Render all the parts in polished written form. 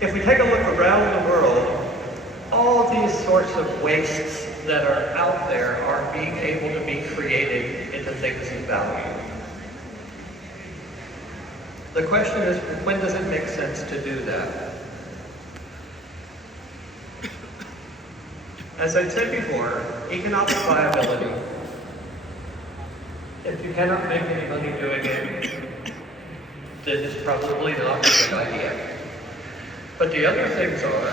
If we take a look around the world, all these sorts of wastes that are out there are being able to be created into things of value. The question is, when does it make sense to do that? As I said before, economic viability. If you cannot make any money doing it, then it's probably not a good idea. But the other things are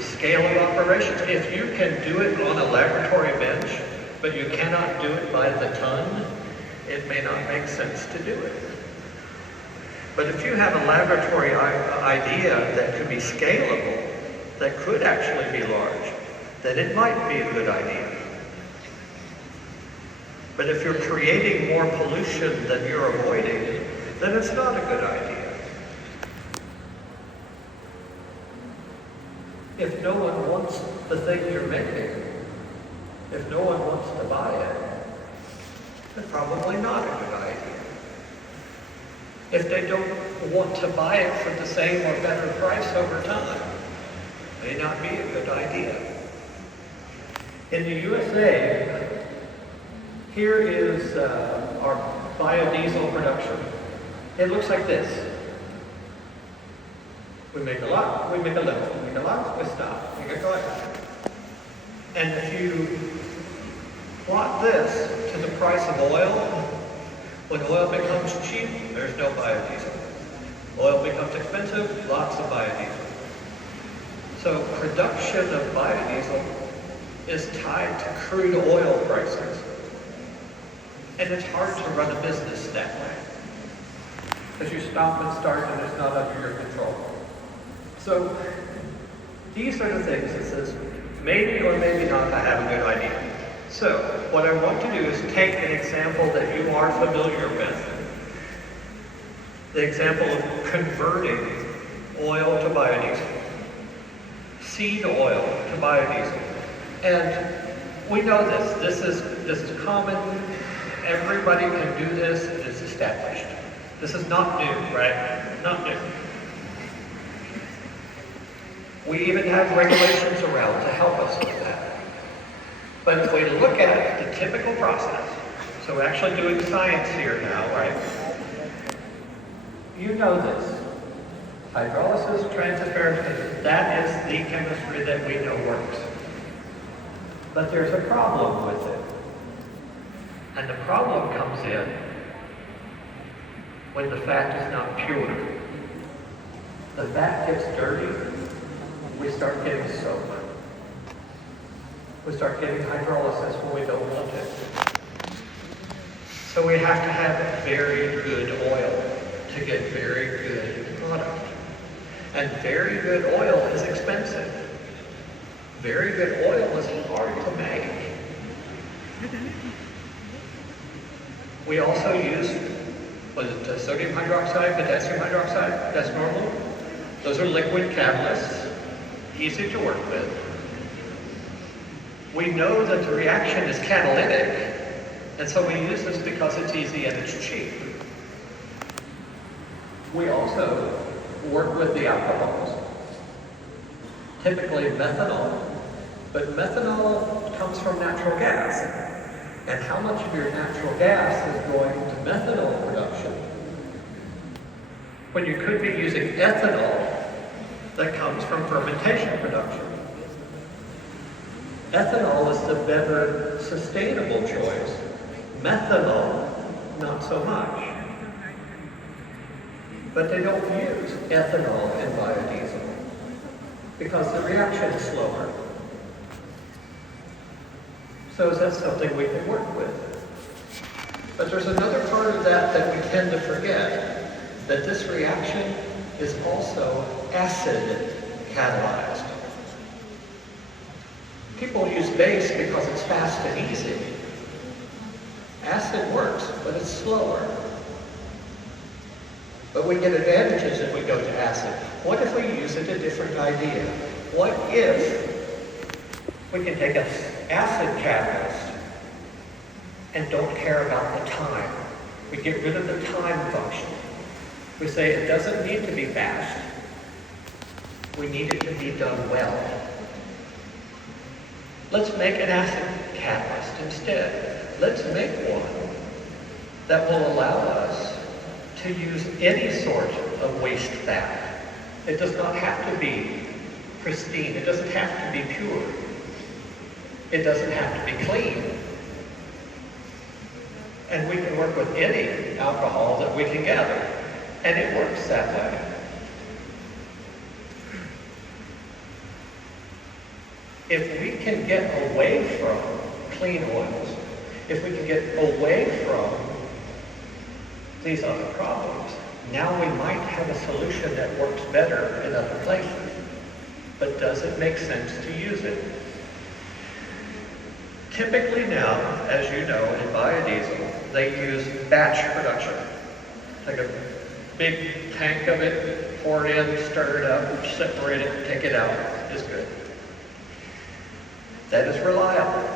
scale of operations. If you can do it on a laboratory bench, but you cannot do it by the ton, it may not make sense to do it. But if you have a laboratory idea that could be scalable, that could actually be large, then it might be a good idea. But if you're creating more pollution than you're avoiding, then it's not a good idea. If no one wants the thing you're making, if no one wants to buy it, then probably not a good idea. If they don't want to buy it for the same or better price over time, may not be a good idea. In the USA, here is our biodiesel production. It looks like this. We make a lot, we make a little. We make a lot, we stop. We make a lot. And if you plot this to the price of oil, when oil becomes cheap, there's no biodiesel. Oil becomes expensive, lots of biodiesel. So production of biodiesel is tied to crude oil prices. And it's hard to run a business that way, because you stop and start and it's not under your control. So these are the things that says, maybe or maybe not I have a good idea. So what I want to do is take an example that you are familiar with, the example of converting oil to biodiesel, seed oil to biodiesel. And we know this is common. Everybody can do this. It's established. This is not new, right? Not new. We even have regulations around to help us with that. But if we look at the typical process, so we're actually doing science here now, right? You know this. Hydrolysis, transfer, that is the chemistry that we know works. But there's a problem with it. And the problem comes in when the fat is not pure. The fat gets dirty, we start getting soap. We start getting hydrolysis when we don't want it. So we have to have very good oil to get very good product. And very good oil is expensive. Very good oil is hard to make. We also use, sodium hydroxide, potassium hydroxide, that's normal. Those are liquid catalysts, easy to work with. We know that the reaction is catalytic, and so we use this because it's easy and it's cheap. We also work with the alcohols, typically methanol, but methanol comes from natural gas. And how much of your natural gas is going to methanol production when you could be using ethanol that comes from fermentation production? Ethanol is the better sustainable choice. Methanol, not so much. But they don't use ethanol in biodiesel because the reaction is slower. So is that something we can work with? But there's another part of that we tend to forget, that this reaction is also acid catalyzed. People use base because it's fast and easy. Acid works, but it's slower. But we get advantages if we go to acid. What if we use it a different idea? What if we can take an acid catalyst and don't care about the time? We get rid of the time function. We say it doesn't need to be fast. We need it to be done well. Let's make an acid catalyst instead. Let's make one that will allow us to use any sort of waste fat. It does not have to be pristine. It doesn't have to be pure. It doesn't have to be clean. And we can work with any alcohol that we can gather. And it works that way. If we can get away from clean oils, if we can get away from these other problems, now we might have a solution that works better in other places. But does it make sense to use it? Typically now, as you know, in biodiesel, they use batch production. Take a big tank of it, pour it in, stir it up, separate it, take it out. It's good. That is reliable.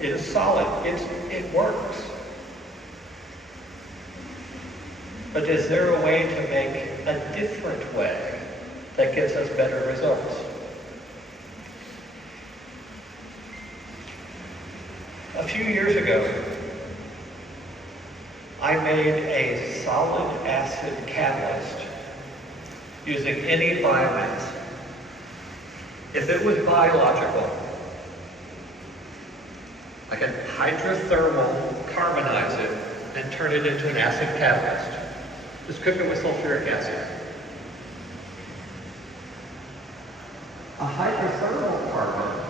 It is solid. It works. But is there a way to make a different way that gives us better results? A few years ago, I made a solid acid catalyst using any biomass. If it was biological, I can hydrothermal carbonize it and turn it into an acid catalyst. Just cook it with sulfuric acid. A hydrothermal carbon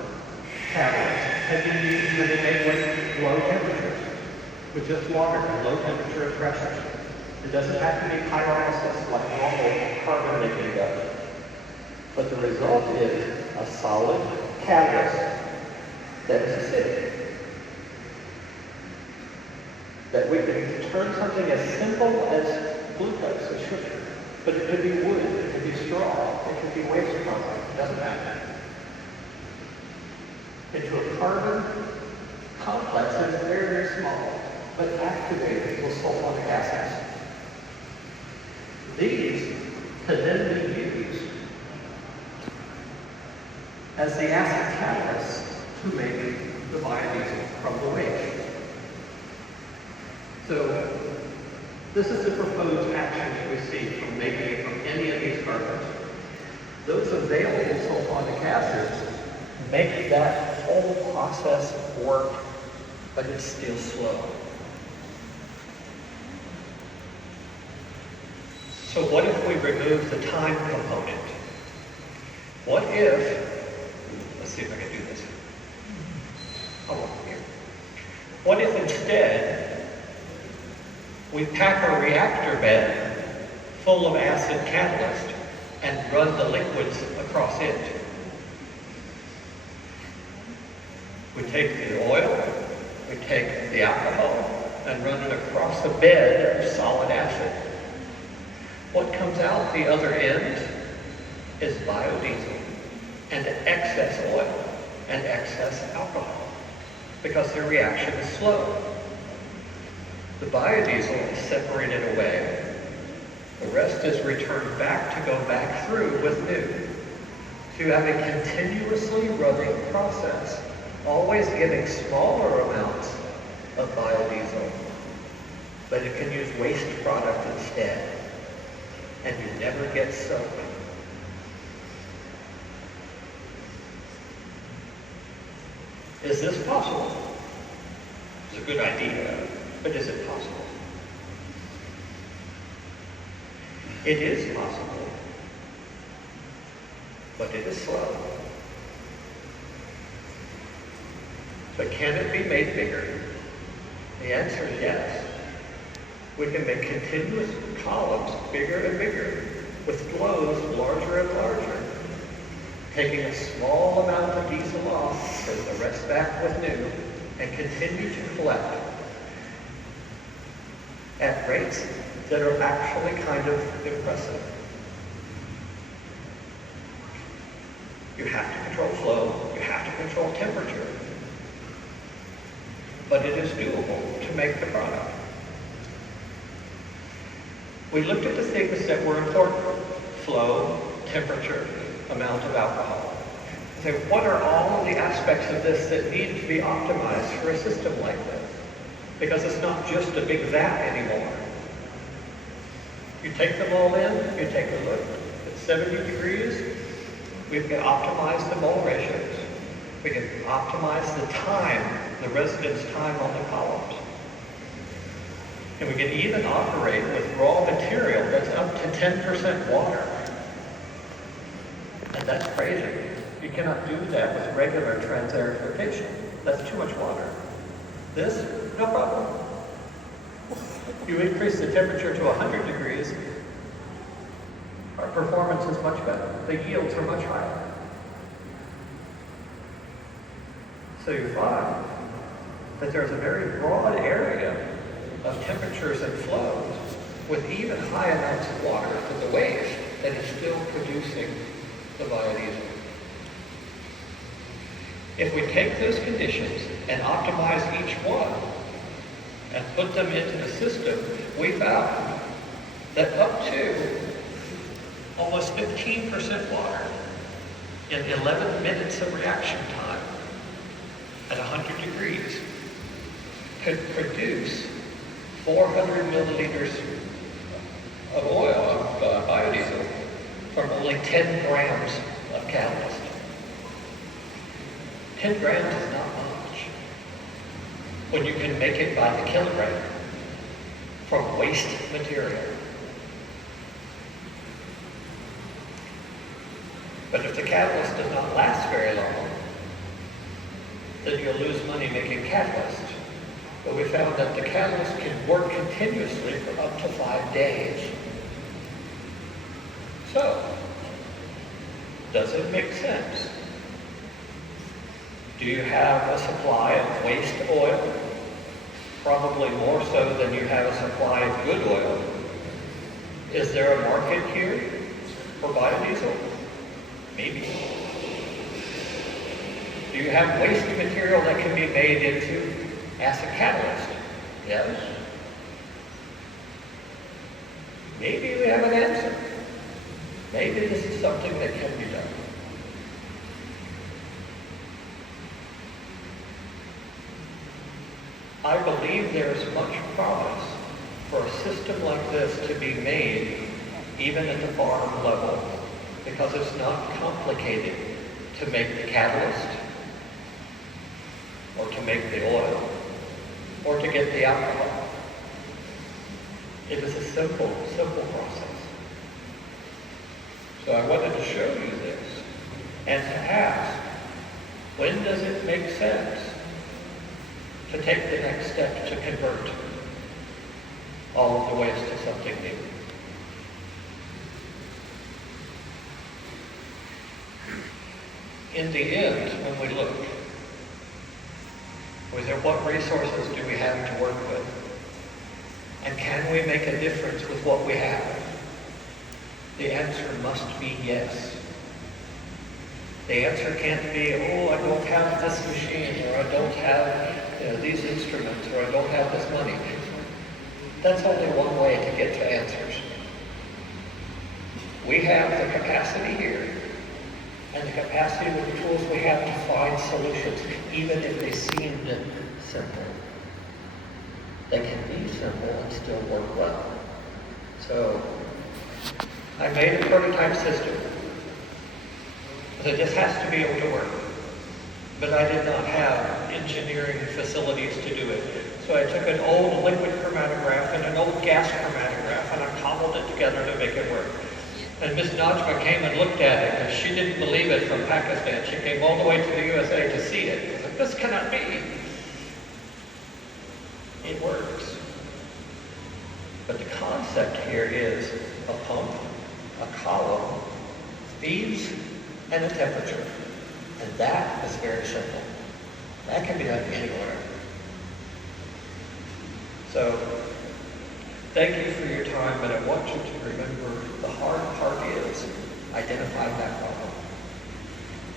catalyst had been used when they made with low temperatures, with just water and low temperature and pressure. It doesn't have to be pyrolysis like normal carbon making does. But the result is a solid catalyst that is acidic. That we can turn something as simple as glucose or sugar, but it could be wood, it could be straw, it could be waste product, it doesn't matter, into a carbon complex that is very, very small, but activated with sulfonic acids. These can then be used as the acid catalyst to make the biodiesel from the waste. So this is the proposed actions we see from making it from any of these carbons. Those available sulfonic acids make that whole process work, but it's still slow. So what if we remove the time component? What if, let's see if I can do this. Oh, here. What if instead we pack a reactor bed full of acid catalyst and run the liquids across it? We take the oil, we take the alcohol, and run it across a bed of solid acid. What comes out the other end is biodiesel and excess oil and excess alcohol, because the reaction is slow. The biodiesel is separated away. The rest is returned back to go back through with new. So you have a continuously running process, always getting smaller amounts of biodiesel, but it can use waste product instead, and you never get soaked. Is this possible? It's a good idea. But is it possible? It is possible, but it is slow. But can it be made bigger? The answer is yes. We can make continuous columns bigger and bigger, with flows larger and larger, taking a small amount of diesel off, and the rest back with new, and continue to collect at rates that are actually kind of impressive. You have to control flow, you have to control temperature, but it is doable to make the product. We looked at the things that were important: flow, temperature, amount of alcohol. So what are all of the aspects of this that need to be optimized for a system like this? Because it's not just a big vat anymore. You take them all in, you take a look, at 70 degrees, we can optimize the mole ratios. We can optimize the time, the residence time on the columns. And we can even operate with raw material that's up to 10% water. And that's crazy. You cannot do that with regular transarification. That's too much water. This, no problem. You increase the temperature to 100 degrees, our performance is much better. The yields are much higher. So you find that there's a very broad area of temperatures and flows with even high amounts of water for the waste that is still producing the biodiesel. If we take those conditions and optimize each one and put them into the system, we found that up to almost 15% water in 11 minutes of reaction time at 100 degrees could produce 400 milliliters of oil, of biodiesel, from only 10 grams of catalyst. 10 grams is not much when you can make it by the kilogram from waste material. But if the catalyst does not last very long, then you'll lose money making catalyst. But we found that the catalyst can work continuously for up to 5 days. So, does it make sense? Do you have a supply of waste oil? Probably more so than you have a supply of good oil. Is there a market here for biodiesel? Maybe. Do you have waste material that can be made into acid catalyst? Yes. Maybe we have an answer. Maybe this is something that can be done. I believe there is much promise for a system like this to be made even at the farm level, because it's not complicated to make the catalyst, or to make the oil, or to get the alcohol. It is a simple process. So I wanted to show you this and to ask, when does it make sense to take the next step to convert all of the waste to something new? In the end, when we look, we say, what resources do we have to work with? And can we make a difference with what we have? The answer must be yes. The answer can't be, oh, I don't have this machine, or I don't have these instruments, or I don't have this money. That's only one way to get to answers. We have the capacity here, and the capacity with the tools we have to find solutions, even if they seem simple. They can be simple and still work well. So, I made a prototype system that just has to be able to work. But I did not have engineering facilities to do it. So I took an old liquid chromatograph and an old gas chromatograph, and I cobbled it together to make it work. And Miss Najma came and looked at it, and she didn't believe it from Pakistan. She came all the way to the USA to see it. I was like, this cannot be. It works. But the concept here is a pump, a column, speeds, and a temperature. And that is very simple. That can be done anywhere. So, thank you for your time, but I want you to remember the hard part is identifying that problem.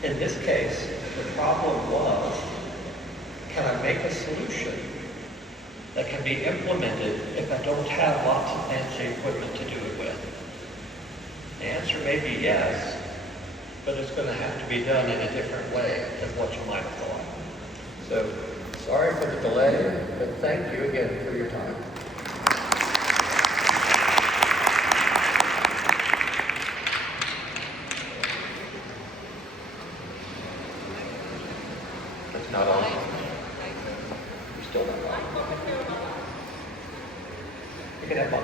In this case, the problem was, can I make a solution that can be implemented if I don't have lots of fancy equipment to do it with? The answer may be yes, just going to have to be done in a different way than what you might have thought. So, sorry for the delay, but thank you again for your time. It's not on. You're still not on. You can have fun.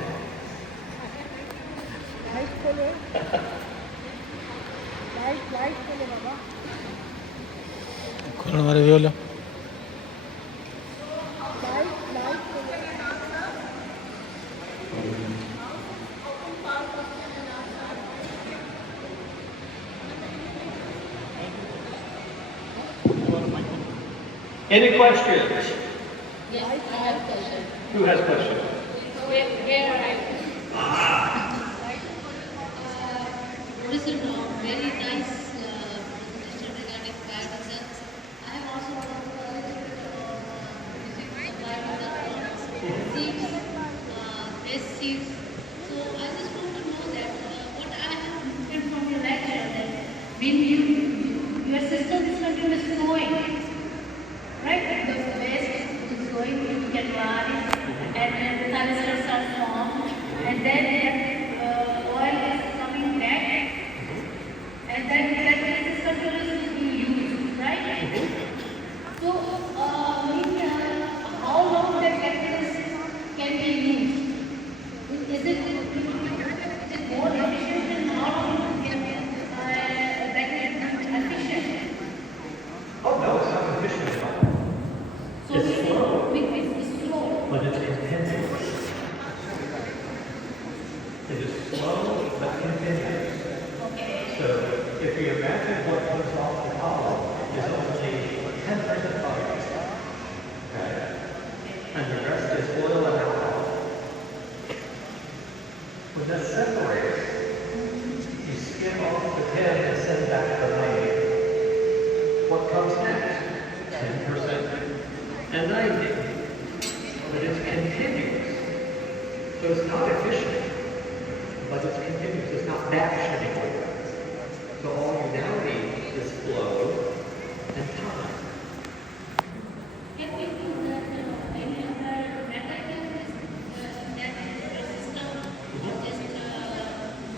खोलने वाले भी बोलो Any questions? Yes, I have a question. Who has questions? Where I listened to a very nice presentation regarding biodiesels. I have also worked a little bit on using the biodiesel seeds, base seeds. So I just want to know that what I have learned from your lecture that when your system is continuously flowing, right? The waste is going into catalyze, and then the thalassemia are formed, and then oil is coming back, and then that waste is continuously being used, right? So, how long that catalyst can be used? Is it more efficient, and how long can that is efficient? Oh, no, it's not efficient at all. So It's slow. it's slow. But it's continuous. It is slow but continuous. Okay. So if you imagine what comes off the column is only 10% bodies, okay? And the rest is oil and alcohol. When that separates, you skim off the 10 and send back the 90. What comes next? 10% and 90. But it's continuous. So it's not efficient, but it's continuous. It's not batched anymore. So all you now need is flow and time. Can we do that any other method that your system or just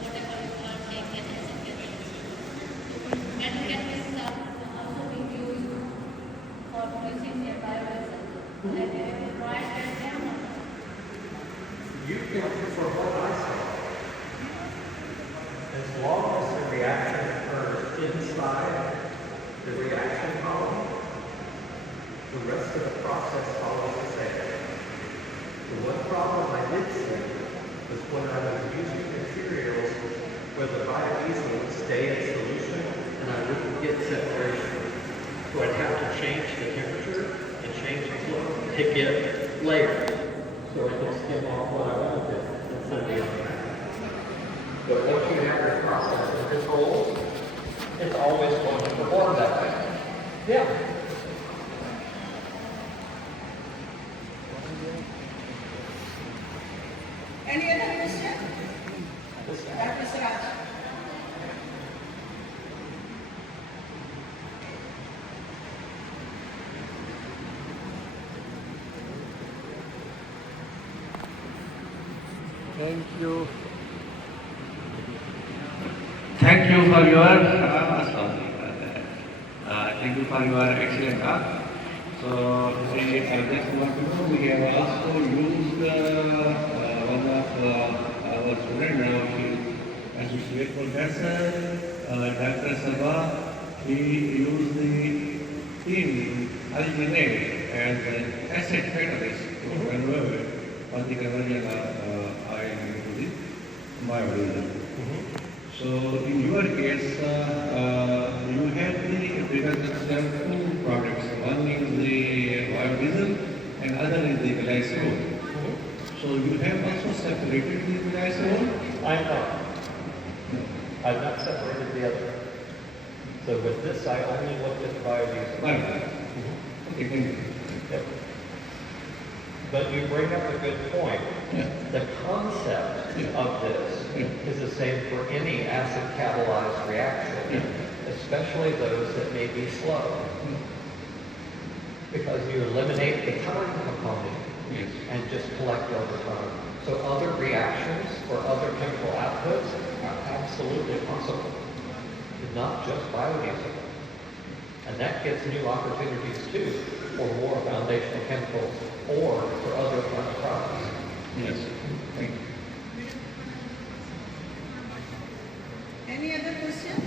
whatever you are taking as a method can be also be used for producing their biodiesel? And you try that down. You can, for what I saw, as long as the reaction occurs inside the reaction column, the rest of the process follows the same. The one problem I did see was when I was using materials where the biodiesel would stay in solution and I wouldn't get separation. So I'd have to change the temperature and change the flow to get layers. So it can skim off what I wanted and send it on back. But once you have your process and controls, it's always going to perform that way. Yeah. Any other question? Dr. Siraj. Thank you Thank you for your thank you for your excellent talk. So, I just want to know, we have also used one of our students, she as a great professor, Dr. Sabha, he used the theme alternate as an acid catalyst to convert or the conversion of iron into the biodiesel. So in your case, you had because there are two products. One is the biodiesel and other is the glycerol. So you have also separated the glycerol? I know. I've not separated the other. So with this, I only looked at the biodiesel. Right. Okay, thank you. Yep. But you bring up a good point. Yeah. The concept of this is the same for any acid catalyzed reaction. As especially those that may be slow. Because you eliminate the time component Yes. and just collect over time. So other reactions or other chemical outputs are absolutely possible, not just biodiesel. And that gives new opportunities too for more foundational chemicals or for other products. Yes. Thank you. Any other question?